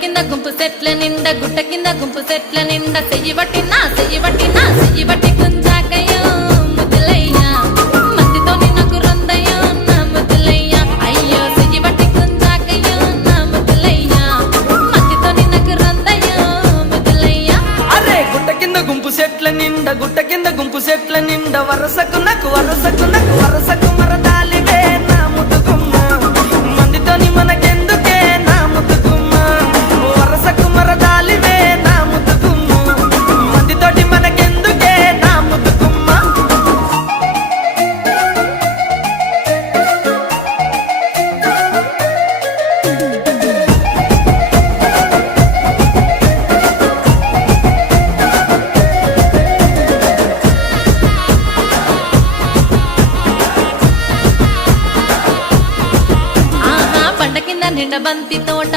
కింద గుంపు సెట్ల నిండా గుట్ట కింద గుంపు సెట్ల నిండా చెయ్యి బట్టి గుంజాకయ్యో ముద్దులయ్యా మందితో నాకు రొందయ్యో నా ముద్దులయ్యా అయ్యో చెయ్యి బట్టి గుంజాకయ్యో నా ముద్దులయ్యా మందితో నాకు రొందయ్యో ముద్దులయ్యా. అరే గుట్ట కింద గుంపు సెట్ల నిండా వరసకు మరదాలివే నా ముద్దుగుమ్మ మందితోని మనకెందుకే నా ముద్దుగుమ్మ వరసకు మరదాలివే నా ముద్దుగుమ్మ మందితోటి మనకెందుకే నా ముద్దుగుమ్మ. ఆహా బండ కింద నిండ బంతి తోట